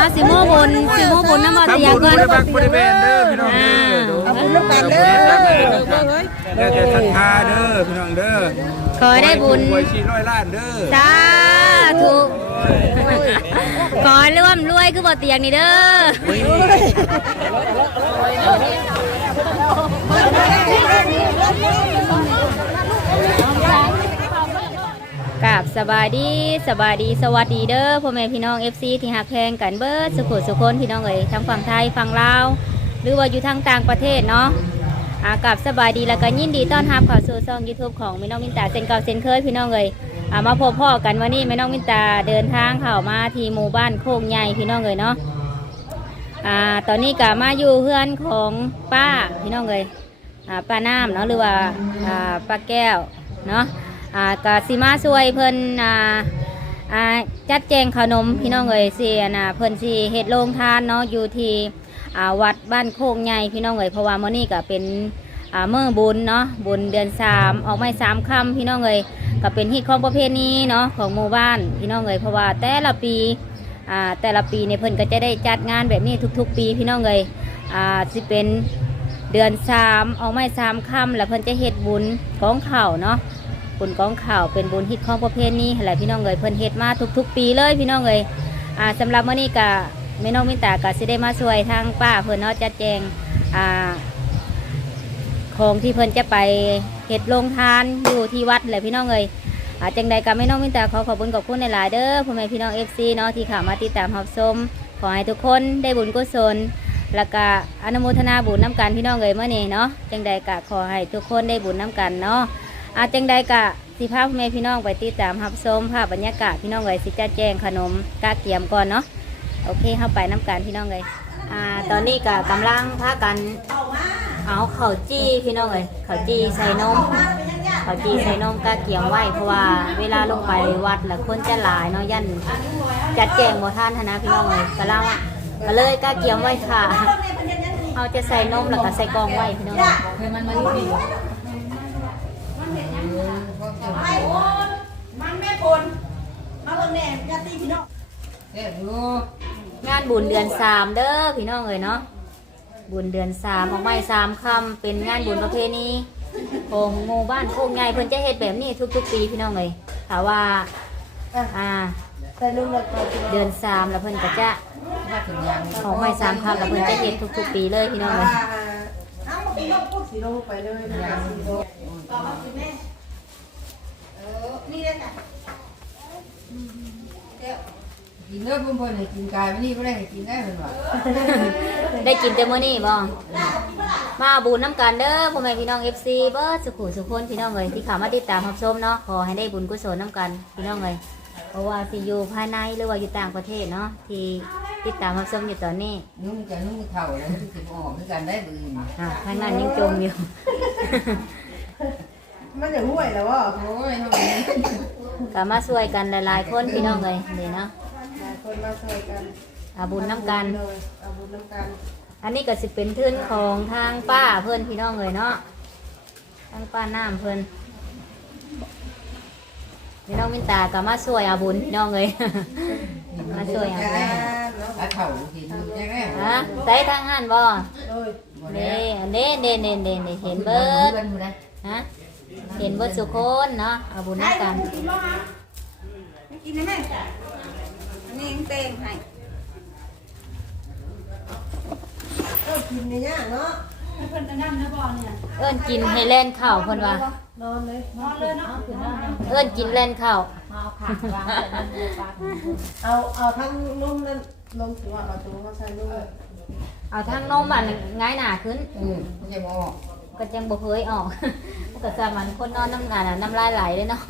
าสิโมบุญสิโมบุญน้ำบ่ทำเตียงบุญก่อนบริบักบริเวณเด้อพี่น้องเด้อเอาบุญน้ำกันเด้อแล้วแต่ศรัทธาเด้อพี่น้องเด้อขอให้ได้บุญ รวยชีร้อยล้านเด้อสาธุขอให้ร่วมรวยคือบ่เตียงนี่เด้อ กราบสบายดีสบายดีสวัสดีเด้อพ่อแม่พี่น้อง FC ที่หักแพงกันเบิร์ดสุขสุคนพี่น้องเอ๋ยทั้งฝั่งไทยฝั่งลาวหรือว่าอยู่ทางต่างประเทศเนาะอากราบสบายดีแล้วก็ยินดีต้อนรับเข้าสู่ช่อง YouTube ของแม่น้องมินตาเซนเก่าเซนเคยพี่น้องเอ๋ยอามาพบพ่อกันวันนี้แม่น้องมินตาเดินทางเข้ามาที่หมู่บ้านโคกใหญ่พี่น้องเอ๋ยเนาะอ่าตอนนี้ก็มาอยู่เพื่อนของป้าพี่น้องเอ๋ยอ่าป้าน้ำเนาะหรือว่าอ่าป้าแก้วเนาะ อ่ากาสิมาช่วยเพิ่นอ่าอ่าจัดแจงขนมพี่น้องเอ๋ยสินะเพิ่นสิเฮ็ดโรงทานเนาะอยู่ที่อ่าวัดบ้านโคกใหญ่พี่น้องเอ๋ยเพราะว่ามื้อนี้ก็เป็นอ่ามื้อบุญเนาะบุญเดือนสามออกไม้สามค่ำพี่น้องเอ๋ยก็เป็นฮิตของประเพณีเนาะของหมู่บ้านพี่น้องเอ๋ยเพราะว่าแต่ละปีอ่าแต่ละปีเนี่ยเพิ่นก็จะได้จัดงานแบบนี้ทุก ๆ ปีพี่น้องเอ๋ยอ่าสิเป็นเดือนสามออกไม้สามค่ำแล้วเพิ่นจะเฮ็ดบุญของเขาวเนาะ บุญกองข่าวเป็นบุญฮิตของประเพณีอะไรพี่น้องเอ๋ยเพิ่นเฮ็ดมาทุก ๆ ปีเลยพี่น้องเอ๋ยอ่าสำหรับมื้อนี้ก็แม่น้องมินตาก็สิได้มาช่วยทางป้าเพิ่นเนาะจัดแจงอ่าของที่เพิ่นจะไปเฮ็ดโรงทานอยู่ที่วัดแหละพี่น้องเอ๋ยอาจังใดก็แม่น้องมินตาขอขอบคุณขอบคุณในหลายเด้อพ่อแม่พี่น้อง FC เนาะที่เข้ามาติดตามรับชมขอให้ทุกคนได้บุญกุศลแล้วก็อนุโมทนาบุญน้ำกันพี่น้องเอ๋ยเมื่อนี้เนาะจังใดก็ขอให้ทุกคนได้บุญน้ำกันเนาะ อาจังใดกะสิพาพแม่พี่น้องไปติดตามรับชมภาพบรรยากาศพี่น้องเลยสิจะแจ้งขนมกาเกียมก่อนเนาะโอเคเข้าไปน้ำกันพี่น้องเลยอ่าตอนนี้กะกำลังพากันเอาเข้าจี้พี่น้องเลยเข้าจี้ใส่นมเข้าจี้ใส่นมกาเกียมไว้เพราะว่าเวลาลงไปวัดแล้วคนจะหลายเนาะยันจัดแจงบ่ท่านนะพี่น้องเลยกำลังก็เลยกาเกียมไว้ค่ะเอาจะใส่นมแล้วก็ใส่กองไว้พี่น้อง เอ้ยมันแม่พลมาเบิ่งแน่ญาติพี่น้องงานบุญเดือนสามเด้อพี่น้องเอ๋ยเนาะบุญเดือนสามออกไม้สามคำเป็นงานบุญประเพณีของหมู่บ้านโคกใหญ่เพิ่นจะเฮ็ดแบบนี้ทุกๆปีพี่น้องเอ๋ยถ้าว่าอ่าใส่ลุงเลยก็กินเดือนสามแล้วเพิ่นก็จะออกไม้สามคำแล้วเพิ่นจะเฮ็ดทุกๆปีเลยพี่น้องเอ๋ยเอามาพี่น้องพูดสีลงไปเลยนะสีลงต่อมาสิแม่เออ นี่เลยค่ะกินเนื้อพุ่มพลให้กินกายไม่นี่ไม่ได้ให้กินได้เหมือนว่าได้กินแต่มื้อนี้บ่มาบุญน้ำกันเด้อพ่อแม่พี่น้อง FC เบิดสุขุสุขคนพี่น้องเอ๋ยที่เข้ามาติดตามรับชมเนาะขอให้ได้บุญกุศลน้ำกันพี่น้องเอ๋ยเพราะว่าสิอยู่ภายในหรือว่าอยู่ต่างประเทศเนาะที่ติดตามรับชมอยู่ตอนนี้นุ่งจะนุ่งเท่าแล้วที่สิบออกด้วยกันได้บืนอ่าข้างนั้นยังจมอยู่ มันจะห่วยแล้ววะโอ้ยทำไมก็มาช่วยกันหลายๆคนพี่น้องเลยนี่เนาะหลายคนมาช่วยกันอาบุญน้ำกันเลยเอาบุญน้ำกัน อันนี้ก็สิเป็นทื่นของทางป้าเพื่อนพี่น้องเลยเนาะทางป้าน้ำเพื่อนพี่น้องมินตาก็มาช่วยอาบุญพี่น้องเลย มาช่วยอาบุญอาเท่ากินอยู่แน่ฮะใส่ทางหันบ่เลยๆเด้อันเด้เด่นเด่นเด่นเห็นเบิดกันอยู่นะฮะ เห็นเบิดสุคนเนาะอาบุญน้ำกันกินบ้างไม่กินได้ไหมอันนี้ยังเต็งให้ก็กินในย่างเนาะเอิ้นกินให้เล่นข้าวเพิ่นว่านอนเลยนอนเลยเนาะเอิ้นกินเล่นข้าวเอาเอาทั้งนุ่มนั่นลงถือว่าเอาตัวมาใส่นุ่มเลยเอาทางนมอันง่ายหนาขึ้นอืมไม่ใช่บอก ก็จังบ่เคยออกมันก็สามันคนนอนน้ำหนาน่ะน้ำลายไหลเลยเนาะ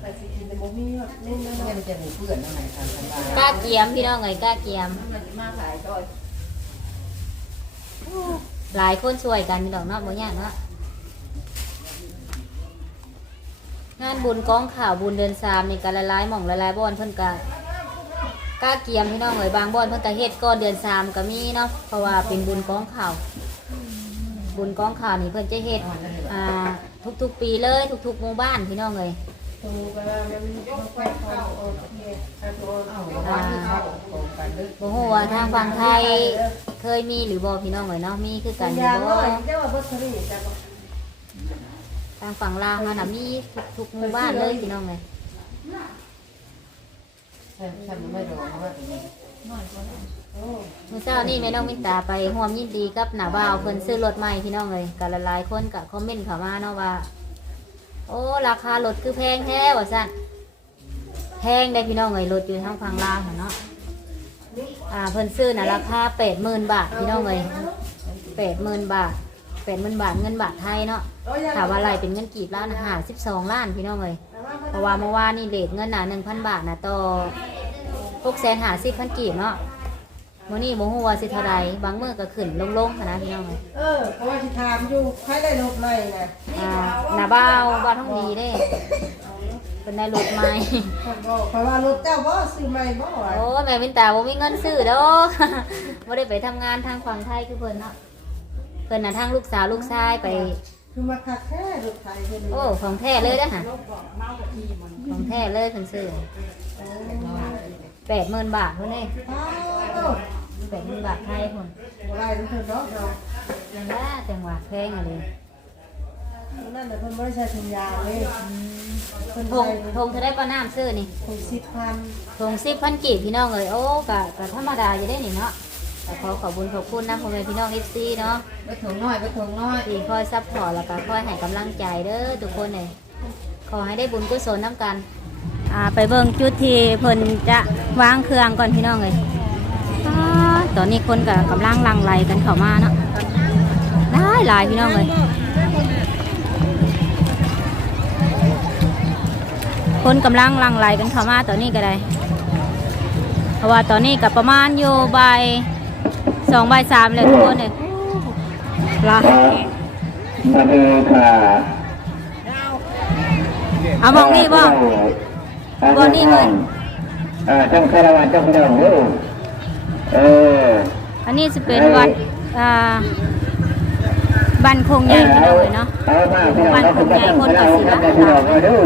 ไปสิกินแต่บ่มีแบบนุ่มนั่นไม่เนาะใช่มันจะหนูเพื่อนเท่าไหร่กันกันบ้างกล้าเกียมพี่น้องเอ้ยกล้าเกียมมาขายก็หลายคนช่วยกันพี่น้องเนาะบ่ยากเนาะงานบุญกองข่าวบุญเดือนสามนี่ก็ละลายหม่องละลายบ่อนเพิ่นก็กล้าเกียมพี่น้องเอ้ยบางบ่อนเพิ่นก็เฮ็ดก่อนเดือนสามก็มีเนาะเพราะว่าเป็นบุญกองข่าว บุญกองข่าวนี่เพิ่นจะเฮ็ดอ่าทุกๆปีเลยทุกๆหมู่บ้านพี่น้องเอ้ยบ่ค่อยพอโอเคเอาตัวเอาวันที่ทกันเด้อบ่ฮู้ว่าทางฝั่งไทยเคยมีหรือบ่พี่น้องเอ้ยเนาะมีคือกันอยู่ยางบ่น้อยเจ้าว่าบ่สรีจ้ะบ่ทางฝั่งลาวเขาน่ะมีทุกๆหมู่บ้านเลยพี่น้องเอ้ยใช่ใช่ไม่โดนเพราะว่า มื้อเช้านี่แม่น้องมินตาไปร่วมยินดีกับหนาบ่าวเพิ่นซื้อรถใหม่พี่น้องเอ้ยก็หลายๆคนก็คอมเมนต์เข้ามาเนาะว่า โอ้ราคารถคือแพงแท้ว่าซั่นแพงได้พี่น้องเอ้ยรถอยู่ทางฝั่งลาวเนาะอ่าเพิ่นซื้อน่ะราคา80,000บาทพี่น้องเอ้ย80,000บาท80,000บาทเงินบาทไทยเนาะถามว่าอะไรเป็นเงินกีบล้านหาสิบสองล้านพี่น้องเลยเพราะว่าเมื่อวานนี่เลทเงินหนาหนึ่งพันบาทนะต่อหกแสนหาสิบพันกีบเนาะ มื่อนี้โมโหว่าสิเท่าใดบางมือก็ขึ้นลงๆค่ะนะพี่น้องเลยเออเพราะว่าสิถามอยู่ใครได้รถใหม่น่ะอ่าหน้าบ้าวบ้านท้องดีเด้เป็นได้รถใหม่ เพิ่นบอกเพราะว่ารถเจ้าบ่ซื้อใหม่บ่ว่าโอ้แม่มินตาบ่มีเงินซื้อดอกบ่ได้ไปทำงานทางฝั่งไทยคือเพิ่นเนาะเพิ่นน่ะทางลูกสาวลูกชายไป คือมาคักแท้รถไทยเพิ่นโอ้ของแท้เลยนะฮะของแท้เลยเพิ่นซื้อ แปดหมื่นบาทเพิ่นเองอ้าวแปดหมื่นบาทไทยพุ่นบ่ได้เพิ่นเนาะเนาะยังว่าจังหวะแพงอะไรนั่นน่ะเพิ่นบ่ได้ใช้ถุงยางเลยเพิ่นทงใช้ทงเธอได้ป้าน้ำซื้อนี่ถุง10,000ทงสิบพันกีบพี่น้องเลยโอ้กะกะธรรมดาอยู่ได้นี่เนาะแต่ขอขอบคุญขอบคุณนะพ่อแม่พี่น้องเอฟซีเนาะไปถุงน้อยไปถุงน้อยที่คอยซัพพอร์ตแล้วก็คอยให้กำลังใจเด้อทุกคนเลยขอให้ได้บุญกุศลน้ำกัน อ่าไปเบิ่งจุดที่เพิ่นจะวางเครื่องก่อนพี่น้องเลยอ่าตอนนี้คนก็กำลังหลังไหลกันเข้ามาเนาะหลายหลายพี่น้องเลยคนกำลังหลังไหลกันเข้ามาตอนนี้ก็ได้ เพราะว่าตอนนี้ก็ประมาณอยู่บ่ายสองบ่ายสามเลยทุกคนเลยหลายมาดูค่ะเอามองนี่บ่ บ่นี่เว้ยอ่าทั้งคารวะเจ้าพี่น้องเด้อเอออันนี้จะเป็นวัดอ่าบันคงใหญ่พี่น้องเลยเนาะเอามาพี่น้องวันเราคงใหญ่คนก็สิรักพี่น้องมาดู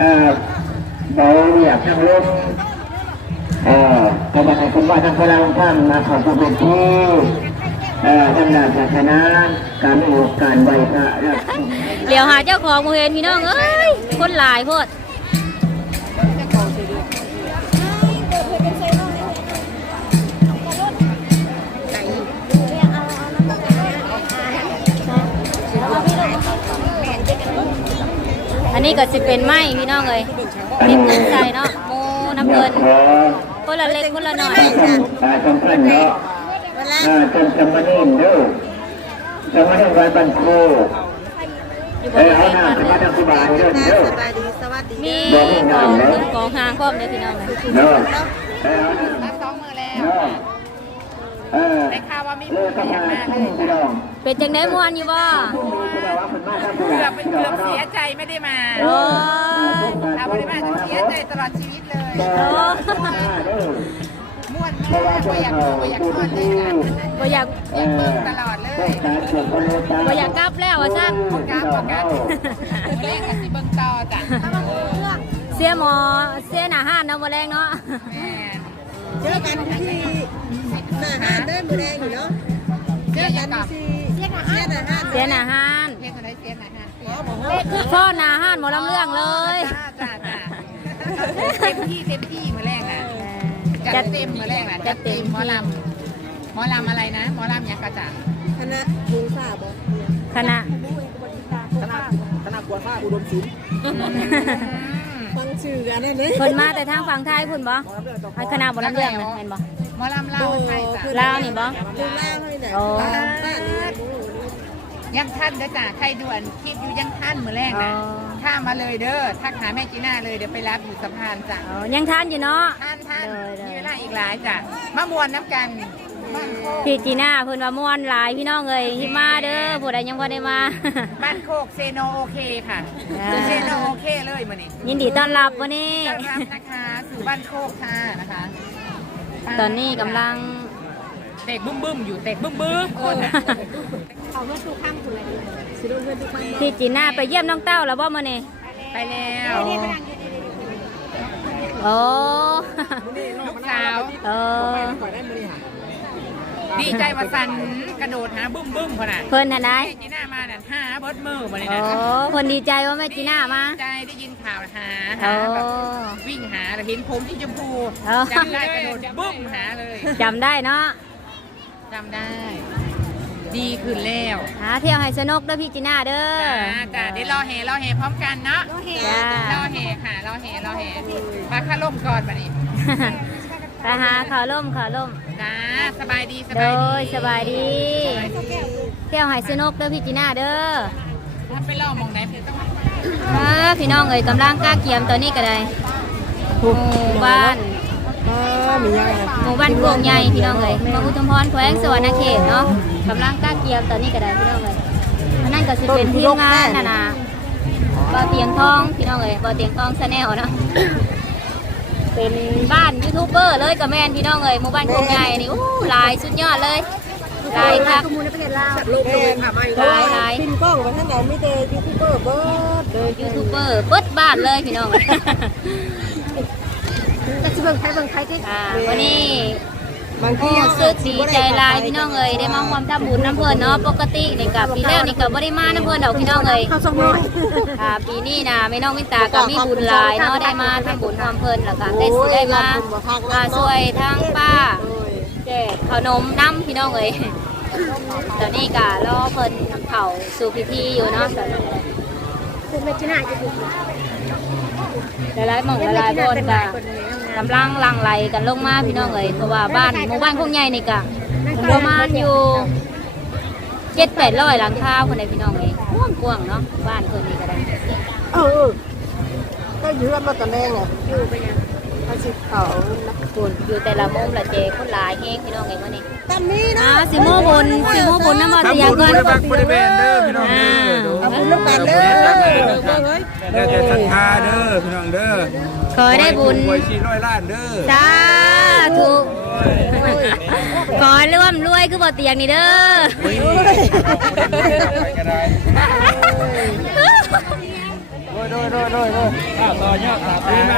อ่าเบาเนี่ยทั้งลมเออขอบคุณคุณว่าทั้งพลังท่านมาขอบคุณเป็นที่เอ่อทางด้านศาสนาการอุปการไหวพระและเดี๋ยวหาเจ้าของโมเห็นพี่น้องเอ้ยคนหลายโพด อันนี้ก็สิเป็นไม้พี่น้องเลยเล็กเงินใส่เนาะโมน้ำเงินขอคนละเล็กคนละหน่อยอ่าสำคัญเนาะอ่าจนจำมานิ่มเด้อจำมานิ่มไว้บันโคอยู่บเอนอเอาเวหน้าทีไปบ้านมาทางกุบาลเด้อเด้อมีกองขึ้นกองหางพร้อมเลยพี่น้องเลยเด้อเออเอาหน้าสองมือแล้วเด้อเออได้ข่าวว่ามีเลิผู้กเสีกันยมามาเลทุ่ยงพี่น้อง เป็นจังได้ม่วนอยู่บ่ทุ่งพี่น้องว่าเพิ่นมาทางกุเกืบาอลบเป็นพี่น้เกือองบเนาะเสียใจไม่ได้มาโอ้ยถ้าไม่ได้มาจะเสียใจตลอดชีวิตเลยเด้อเด้อม่วนเพราะว่ามากเพิ่ก็นอยากเอ่ดูอก็อยากผู้ทอดเลยที่ค่ะบ่อยากเอ่เบิ่องตลอดเลต้อยงการเกิดคนรู้จักบ่อยากกลับแล้วว่าซั่นพี่น้องเนาะเล่นกันสิเบิ่งต่อจ้ะเสียหมอเสียหน้าห้านเนาะบ่แรงเนาะแม่เจอกันที่หน้าห้านเด้อมื้อแดงนี่เนาะเจอกันกับที่ เสียหน้าห้านเล่นอะไรเสียไหนฮะพ่อหน้าห้านหมอลำเรื่องเลยจ้าจ้าจ้าเต็มที่เต็มที่มือแรกน่ะจัดเต็มมือแรกน่ะจัดเต็มหมอลำหมอลำอะไรนะหมอลำยังกระจ่างคณะบุญฟ้าบ่คณะฟังชื่อกันได้เด้เพิ่นมาแต่ทางฝั่งไทยพุ่นบ่ให้คณะบ่ลำเรื่องนะเห็นบ่หมอลำลาวไทยจ้ะลาวนี่บ่ดูล่างให้ได้โอ้บ้านนี่ ยังท่านเด้อจ้ะใครด่วนคลิปอยู่ยังท่านมือแรกนะข้ามมาเลยเด้อทักหาแม่จีน่าเลยเดี๋ยวไปรับอยู่สะพานจ้ะอ๋อยังทานอยู่เนาะ ท่านท่านได้ได้มีเวลาอีกหลายจ้ะมามวนน้ำกันบ้านโคกพี่จีน่าเพิ่นว่าม่วนหลายพี่น้องเอ้ยที่มาเด้อผู้ใดยังบ่ได้มา บ้านโคกเซโนโอเคค่ะอ่า เซโนโอเคเลยมื้อนี้ยินดีต้อนรับวันนี้ ต้อนรับนะคะสู่บ้านโคกค่ะนะคะตอนนี้กำลัง เตะบึ้มบึ้มๆอยู่เตะบึ้มบึ้มคนน่ะ พี่จีน่าไปเยี่ยมน้องเต้าแล้วบ่มื้อนี้ไปแล้วโอ้ลูกสาวเออดีใจว่าสันกระโดดหาบึ้มบึ้มขนาดเพิ่นน่ะได้จีน่ามาน่ะหาเบิดมือมาเลยโอ้นะเพิ่นดีใจว่าแม่จีน่ามาใจได้ยินข่าวหาโอ้หาแบบวิ่งหาแล้วเห็นผมที่ชมพูเออจำได้กระโดดบึ้มหาเลยจำได้เนาะจำได้ ดีขึ้นแล้วหาเที่ยวให้สนุกเด้อพี่จีน่าเด้อ จ้าจ้าเดี๋ยวรอแห่รอแห่พร้อมกันเนาะจ้า รอแห่ค่ะรอแห่รอแห่มาค่าล่มก่อนมาดิไปหาข่าวล่มข่าวล่ม จ้าสบายดีสโดบายดียสบายดี เที่ยวให้สนุกเด้อพี่จีน่าเด้อถ้าไปล่อมองไหนพี่ต้องมาพี่น้องเอ้ยกำลังกล้าเกียมตอนนี้ก็ได้หมู่บ้าน มียังไงหมู่บ้านโกงใหญ่พี่น้องเอ้ยเมืองอุทุมพรแขวงสวรรณเขตเนาะกำลังกล้าเกียมตอนนี้ก็ได้พี่น้องเอ้ยอันนั้นก็สิเป็นทีมงานน่ะนะบ่อเตียงทองพี่น้องเอ้ยบ่อเตียงทองชาแนลเนาะเป็นบ้านยูทูบเบอร์เลยกับแม่นพี่น้องเอ้ยหมู่บ้านโกงใหญ่นี่อู้หลายสุดยอดเลยหลายครับข้อมูลในประเทศลาวลูกเลยค่ะไม่หลายหลายพิมพ์กล้องไปท่านไหนไม่เจอยูทูบเบอร์เบิร์ดเลยยูทูบเบอร์เปิดบ้านเลยพี่น้องเอ้ย จะเบิ่งใครเบิ่งใครที่อ่าวันนี้บางทีรู้สึกดีใจหลายพี่น้องเอ้ยได้มาร่วมทำบุญน้ำเพิ่นเนาะปกตินี่กับปีแล้วนี่กับบ่ได้มาน้ำเพิ่นดอกพี่น้องเอ้ย ข้าวสมอยอ่าปีนี้นะแม่น้องวินตาก็มีบุญหลายเนาะได้มาทำบุญร่วมเพิ่นแล้วก็ได้สิได้มาอ่าช่วยทางป้าแจกขนมน้ำพี่น้องเอ้ยตอนนี้ก็รอเพิ่นเข้าสู่พิธีอยู่เนาะตอนนี้คุณไม่ชนะจะดูหลายๆหม่องหลายๆบนก็ กำลังหลังไหลกันลงมาพี่น้องเอ้ยเพราะว่าบ้านหมู่บ้านคงใหญ่นี่ก็ประมาณอยู่เจ็ดแปดร้อยหลังคาคนใดพี่น้องเอ้ยกว้างกว้างๆเนาะบ้านคนนี้ก็ได้เออก็ยืนมาตอนแรกอะอยู่ไปยังเขาสิเขานะคุณอยู่แต่ละมุมละเจคนหลายแห้งพี่น้องเองวันนี้ตามนี้อ่านะสิโมบุญสิโมบุญน้ำมันทำเตียงบุญเกินบริบักบริเวณเด้อพี่น้องเด้อดูเอาบุญลูกกันเด้อเฮ้ยแล้วแต่ศรัทธาเด้อพี่น้องเด้อ ขอได้บุญ หวยชีร้อยล้านเด้อสาธุขอร่วมรวยคือบ่เตียงนี่เด้อ ก็ได้โดยโดยโดยโดยข้าวต่อยอดตาตามา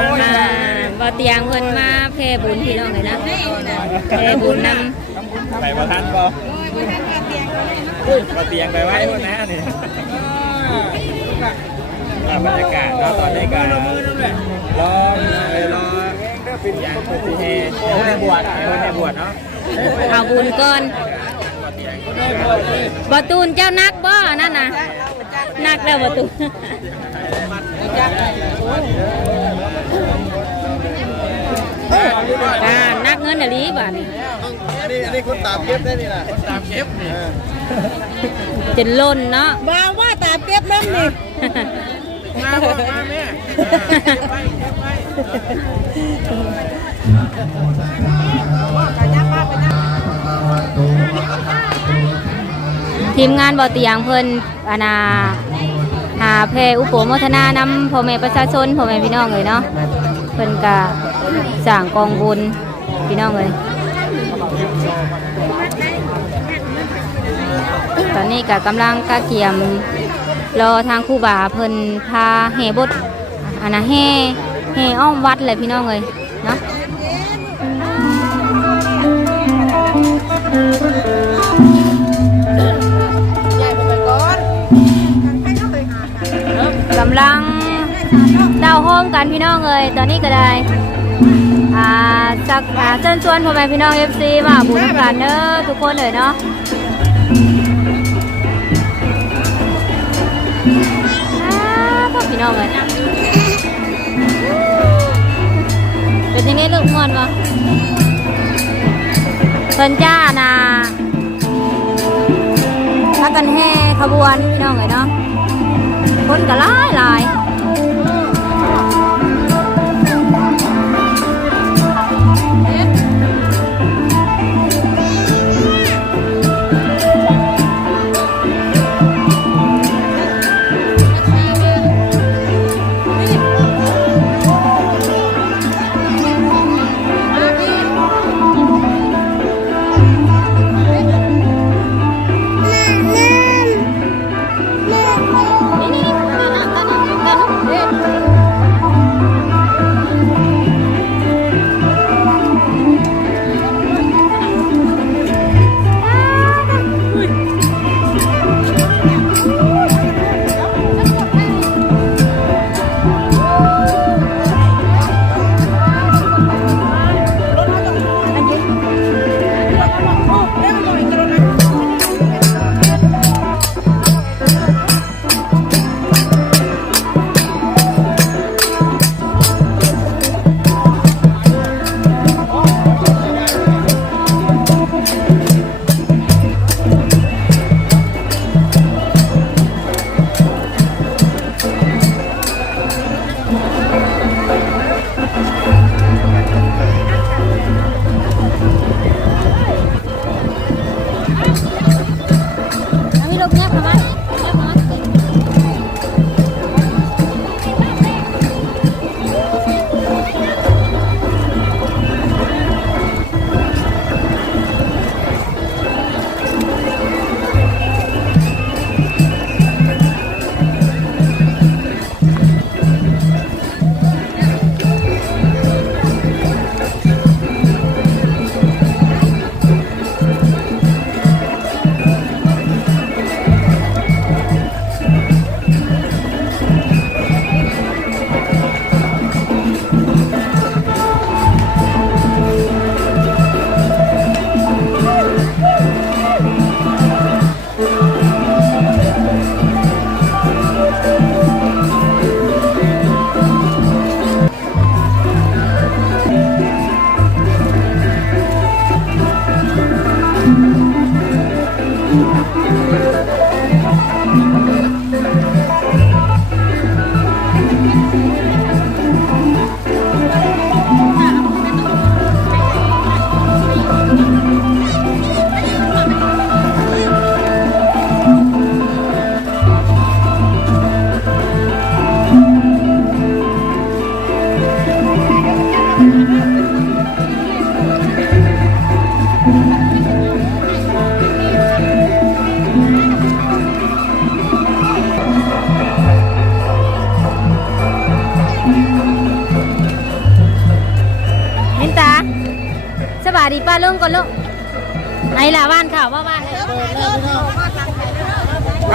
บ่เตียงเพิ่นมาเพบุญพี่น้องเลยนะเพบุญนไปประทันบ่มาเตียงไปไว้คนนะนี่ บรรยากาศเนาะตอนนี้ก็รอรออย่างปฏิเหตุคนในบวชคนในบวชเนาะำเอาบุญก่อนบ่ตูนเจ้านักบ่นั่นน่ะนักแล้วบ่ตูนอ่านักเงินอะลีบาดนี้อันนี้อันนี้คนตามเก็บได้นี่แหละคนตามเก็บนี่จะล่นเนาะมาว่าตาเก็บน้ำนี่ มาบอกมาแม่ทีมงานบ่อเตียงเพิ่นอานาหาเพอุปโมทนานำพ่อแม่ประชาชนพ่อแม่พี่น้องเลยเนาะเพิ่นก็สร้างกองบุญพี่น้องเลยตอนนี้ก็กำลังกะเกียม รอทางครูบาเพิ่นพาแห่บดอันน่ะแห่แห่อ้อมวัดเลยพี่น้องเลยเนาะใหญ่ไปก่อนกำลังเดาห้องกันพี่น้องเลยตอนนี้ก็ได้อ่าสักอ่าเชิญชวนพ่อแม่พี่น้อง FC มาบุญกันเด้อทุกคนเลยเนาะ น้องเลยเป็นยังไงลูกมวนวะเพิ่นจ้านะพักกันแห่ขบวนพี่น้องเลยเนาะคนก็หลายหลาย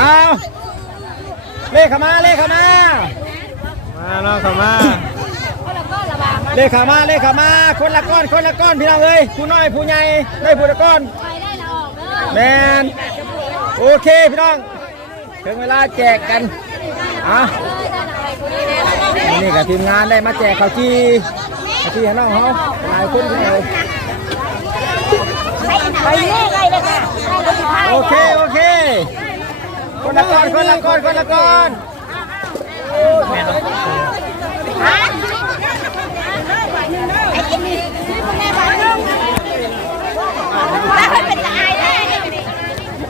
เอาเลขเข้ามาเลขเข้ามา มาน้องเข้ามา เลขขามาเลขขามา คนละก้อนคนละก้อนพี่น้องเอ้ยผู้น้อยผู้ใหญ่ได้ผู้ละก้อนไปได้ละออกเด้อแมนโอเคพี่น้อง ถึงเวลาแจกกันอะนี่กับทีมงานได้มาแจกข้าวจีข้าวจีให้น้องเขาหลายคนเลยไปเรื่อยเลยค่ะโอเคโอเค คนละก้อนคนละก้อนคนละก้อนเป็นตายได้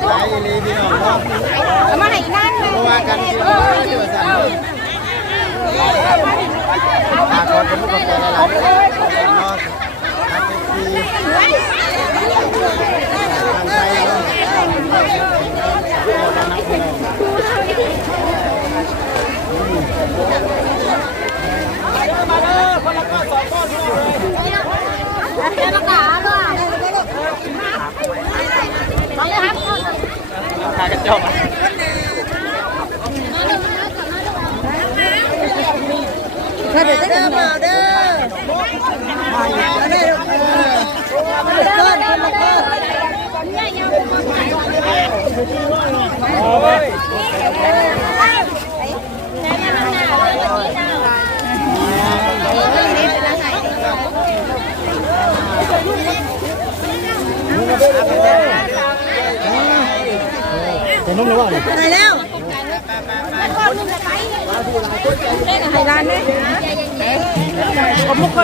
ตายลีพี่น้องเนาะมาให้นั่นเพราะว่ากันที่ว่าที่ว่าสั่นตาก่อนก็มุกกับแต่ละหลังเนาะอันนี้คือ ขากระจกถ้าเดี๋ยวจะมาเด้อ โอ้ยไหนแล้วให้ร้านเนี่ยผมมุกขอ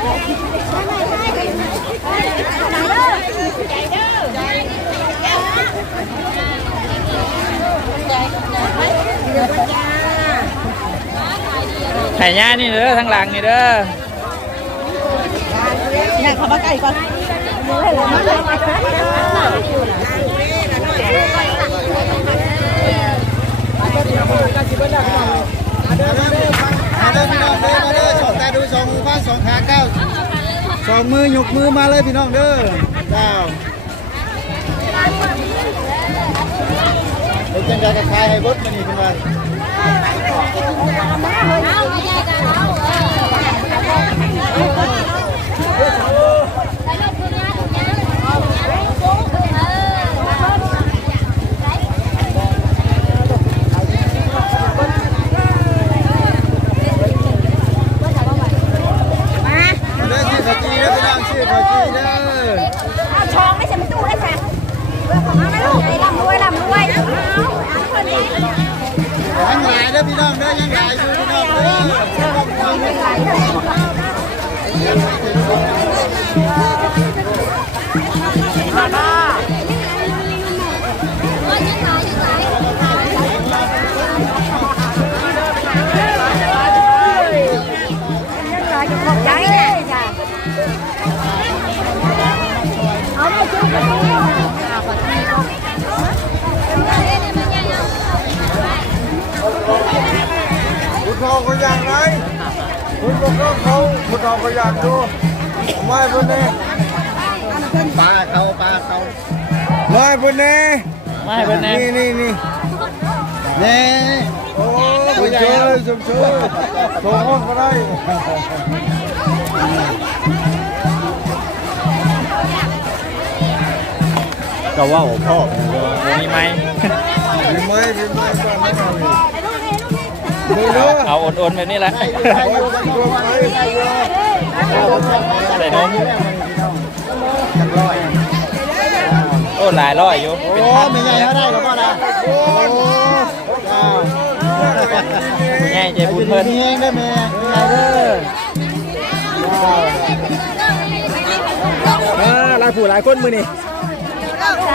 ไปมื้อหน้าเด้อถูกเด้อถูกเด้อถูกเด้อถูกเด้อไม่อ่านถูกนะถูกอะขอบใจเด้อไข่ย่านี่เด้อทางหลังนี่เด้ออยากขับมาไก่ก่อนมาเด้อพี่น้องเด้อมาเด้อสองตา ดูสองมือฟ้าสองขาเก้าสองมือยกมือมาเลยพี่น้องเด้อเก้าเป็นจังไดกับใครให้บดมานี่เป็นวันเอาไม่ได้กันเอาเออ เด้อชื่อขจีเด้อ เองชื่อขจีเด้อเอาช้องไม่ใช่ไม่ตู้ได้ค่ะมาไหมลูกลำรวยลำรวยเอาเอาคนนี้ยังหลายเด้อพี่น้องเด้อยังหลายอยู่พี่น้องเด้อข องก็อยากไรคุณบอกว่าเขาคุณทองก็อยากดูไม่พุ่นนี่ปลาเขาปลาเขาไม่พุ่นนี่ไม่พุ่นนี่นี่นี่นี่โอ้ชมเชยชมเชยโชว์ห้องก็ได้ก็ว่าพ่อมีไหมมีไหมมีไหมก่อนไม่เอา เลยเอาอ่อนๆแบบนี้แหละใส่นมโอ้หลายร้อยอยู่เป็นโอ้พันไม่ใหญ่ก็ได้ก็พอนะโอ้ใหญ่ใจบุญเพิ่นเองได้ไหมเด้อหลายผู้หลายคนมือนี่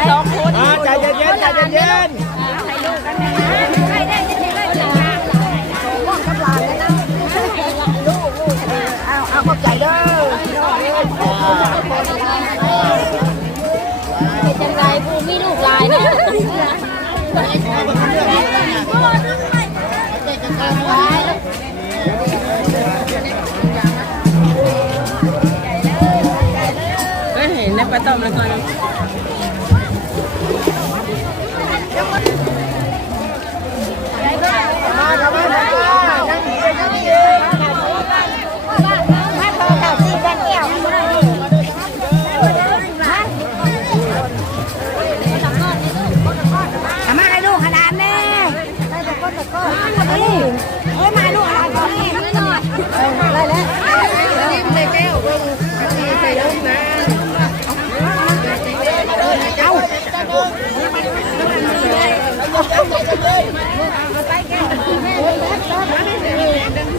สอ่าใจเย็นๆใจเย็นๆ ห็น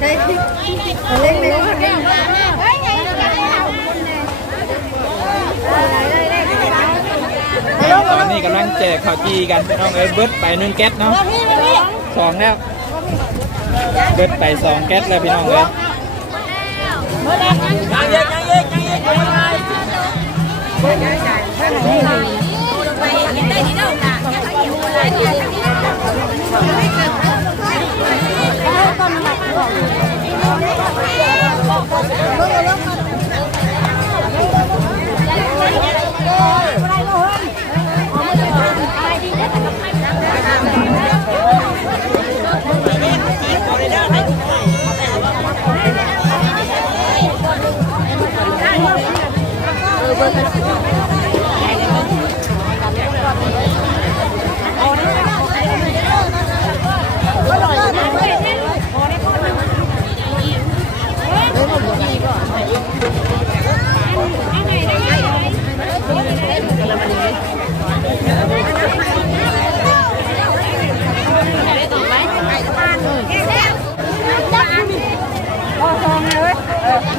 เล่นไม่รู้เล่นเฮ้ยไงกันตอนนี้กำลังแจกข้าวจีกันพี่น้องเอ้ยเบิร์ดไปนึ่งแก๊สเนาะสองแล้วเบิร์ดไปสองแก๊สแล้วพี่น้องเอ้ยไอ้สิเบิดเด้อเบิดเด้อจังหวะนี้บ่แล้วบ่แล้วบ่ แล้ ว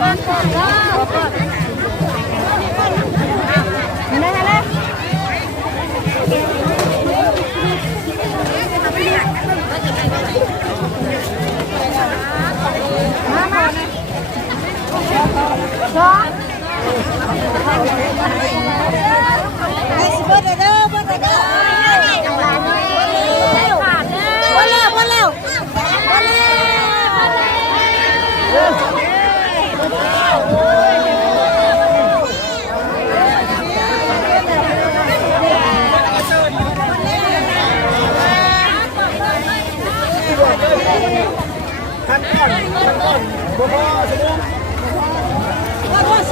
ห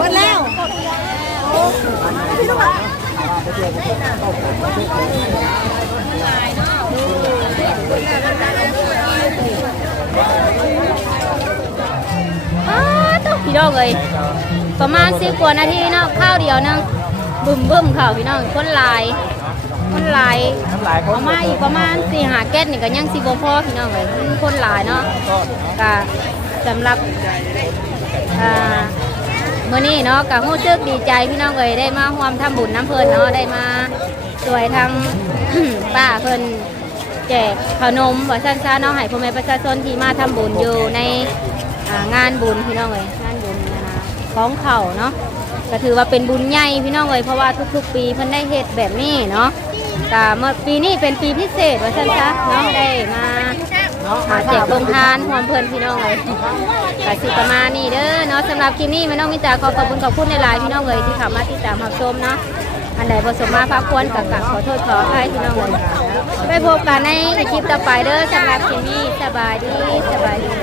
มดแล้วอ้าวตกพี่น้องเลยประมาณสิบกว่านาทีเนาะข้าวเดียวนึงบึมบึมข่าวพี่น้องคนลาย คนหลายหลายคนเอามาอีกประมาณสี่หาแก๊สนี่ก็ยังสิบ่พอพี่น้องเลยคนหลายเนาะก็สำหรับอ่ามื้อนี้เนาะก็รู้สึกดีใจพี่น้องเลยได้มาร่วมทำบุญน้ำเพิ่นเนาะได้มาช่วยทาง ป้าเพิ่นแจกขนมว่าซั่นๆเนาะให้พ่อแม่ประชาชนที่มาทำบุญอยู่ในอ่างานบุญพี่น้องเลยงานบุญอ่าของเขาเนาะก็ถือว่าเป็นบุญใหญ่พี่น้องเลยเพราะว่าทุกๆ ปีเพิ่นได้เฮ็ดแบบนี้เนาะ ก็เมื่อปีนี้เป็นปีพิเศษว่าซั่นซะเนาะได้มาอ่าแจกโรงทานรวมเพิ่นพี่น้องเลยก็สิประมาณนี้เด้อเนาะสำหรับคลิปนี้แม่น้องมิจาขอขอบคุณขอบคุณในหลายๆพี่น้องเลยที่เข้ามาติดตามรับชมเนาะอันใดบ่สมมาพาควรกับกับขอโทษขออภัยพี่น้องเลยไปพบกันในคลิปต่อไปเด้อสำหรับคลิปนี้สบายดีสบายดี